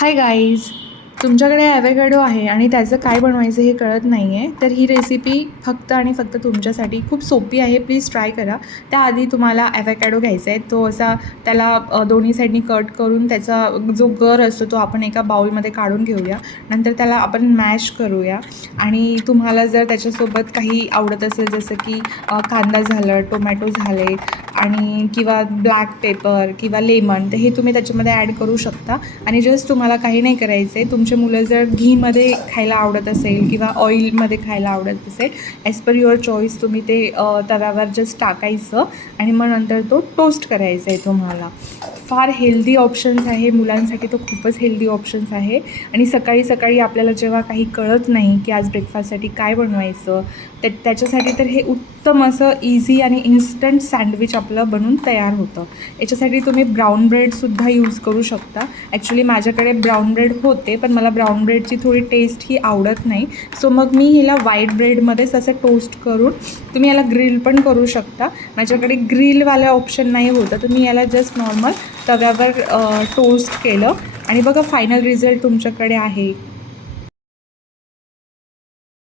Hi guys, तुमच्याकडे avocado आहे आणि त्याचं काय बनवायचं हे कळत नाही आहे, तर ही रेसिपी फक्त आणि फक्त तुमच्यासाठी खूप सोपी आहे. प्लीज ट्राय करा. त्याआधी तुम्हाला ॲव्होकॅडो घ्यायचा आहे. तो असा त्याला दोन्ही साईडनी कट करून त्याचा जो गर असतो तो आपण एका बाउलमध्ये काढून घेऊया. नंतर त्याला आपण मॅश करूया आणि तुम्हाला जर त्याच्यासोबत काही आवडत असेल जसं की कांदा झालं, टोमॅटो झाले आणि किंवा ब्लॅक पेपर किंवा लेमन, तर हे तुम्ही त्याच्यामध्ये ॲड करू शकता. आणि जस्ट तुम्हाला काही नाही करायचं आहे. तुमचे मुलं जर घीमध्ये खायला आवडत असेल किंवा ऑइलमध्ये खायला आवडत असेल, ॲज पर युअर चॉईस तुम्ही ते तव्यावर जस्ट टाकायचं आणि मग नंतर तो टोस्ट करायचा आहे तुम्हाला. फार हेल्दी ऑप्शन्स आहे मुलांसाठी, तो खूपच हेल्दी ऑप्शन्स आहे. आणि सकाळी सकाळी आपल्याला जेव्हा काही कळत नाही की आज ब्रेकफास्टसाठी काय बनवायचं, त्याच्यासाठी तर हे उत्तम असं इझी आणि इन्स्टंट सँडविच आपलं बनून तयार होतं. याच्यासाठी तुम्ही ब्राऊन ब्रेडसुद्धा यूज करू शकता. ॲक्च्युली माझ्याकडे ब्राऊन ब्रेड होते, पण मला ब्राऊन ब्रेडची थोडी टेस्ट ही आवडत नाही. सो मग मी ह्याला व्हाईट ब्रेडमध्येच असं टोस्ट करून तुम्ही याला ग्रिल पण करू शकता. माझ्याकडे ग्रिलवालं ऑप्शन नाही होतं, तर मी याला जस्ट नॉर्मल तव्यावर टोस्ट केलं आणि बघा फायनल रिझल्ट तुमच्याकडे आहे.